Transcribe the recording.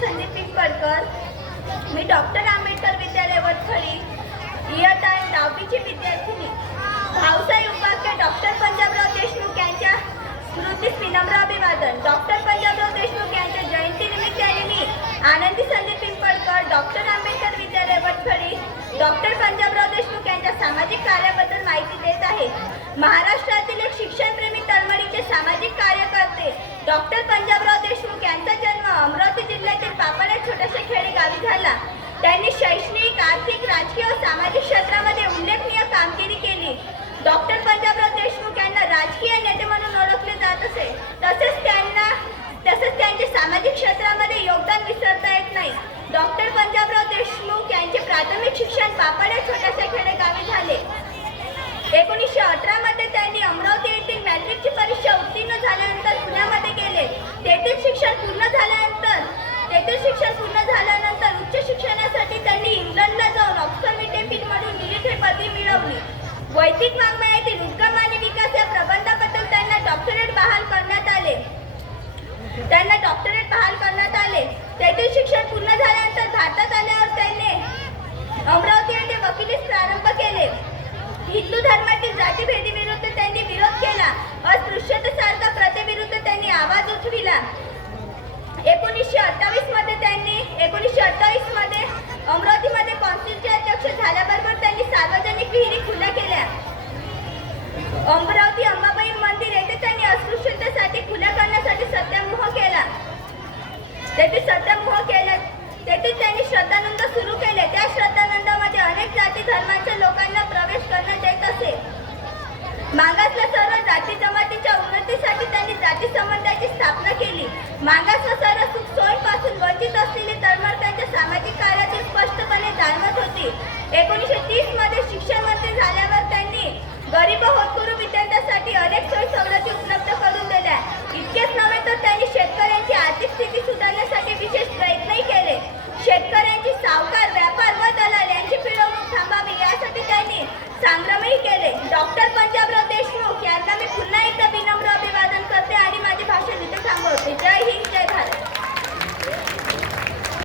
संदीप पिंपळकर मी डॉक्टर आंबेडकर विद्यालय वरखडी इयत्ता दहावीची विद्यार्थिनी भाऊसाहेब उपाख्य डॉक्टर पंजाबराव देशमुख यांच्या स्मृतीस विनम्र अभिवादन. डॉक्टर पंजाबराव देशमुख यांच्या जयंतीनिमित्ताने मी आनंदी संदीप पिंपळकर डॉक्टर आंबेडकर विद्यालय वटखडी डॉक्टर पंजाबराव देशमुख यांच्या सामाजिक कार्याबद्दल माहिती देत आहे. महाराष्ट्रातील एक शिक्षणप्रेमी तळमळीचे सामाजिक कार्यकर्ते डॉक्टर पंजाबराव देशमुख यांचा जन्म अमरावती जिल्ह्यातील पापड या छोट्याशा खेडे गावी झाला त्यांनी शैक्षणिक आर्थिक राजकीय व सामाजिक क्षेत्रामध्ये उल्लेखनीय कामगिरी केली. डॉक्टर पंजाबराव देशमुख यांना राजकीय नेते म्हणून ओळखले जात असे. तसेच त्यांना तसेच त्यांचे सामाजिक क्षेत्रामध्ये योगदान विसरता येत नाही. डॉक्टर पंजाबराव देशमुख यांचे प्राथमिक शिक्षण पापड या छोट्याशा खेडे गावी झाले. एकोणीसशे अठरा मध्ये त्यांनी अमरावती येथील मॅट्रिकची परीक्षा उत्तीर्ण झाल्यानंतर पुण्यामध्ये गेले. तेथील शिक्षण पूर्ण झाल्यानंतर तेथील शिक्षण पूर्ण झाल्यानंतर पदवी वैदिक वाङ्मयातील उद्गम आणि विकास या प्रबंधाबद्दल त्यांना डॉक्टरेट बहाल करण्यात आले. त्यांना डॉक्टरेट बहाल करण्यात आले. तेथील शिक्षण पूर्ण झाल्यानंतर भारतात आल्यावर त्यांनी अमरावती येथे वकिलीस प्रारंभ केले. हिंदू धर्मातील जातीभेदीविरुद्ध त्यांनी विरोध केला. अस्पृश्यतेसारख्या प्रथेविरुद्ध त्यांनी आवाज उठविला. एकोणीसशे अठ्ठावीसमध्ये त्यांनी एकोणीसशे अठ्ठावीस तेथे सत्यमोह केले. तेथे त्यांनी श्रद्धानंद सुरू केले. त्या श्रद्धानंदामध्ये अनेक जाती धर्मांच्या लोकांना प्रवेश करण्यात येत असे. मागासल्या सर्व जाती जमातीच्या उन्नतीसाठी त्यांनी जाती संबंधाची स्थापना केली. मागास सर्व सावकार व्यापार व दलाल यांची पिळवणूक थांबावी यासाठी त्यांनी संग्रामही केले. डॉक्टर पंजाबराव देशमुख यांना मी पुन्हा एकदा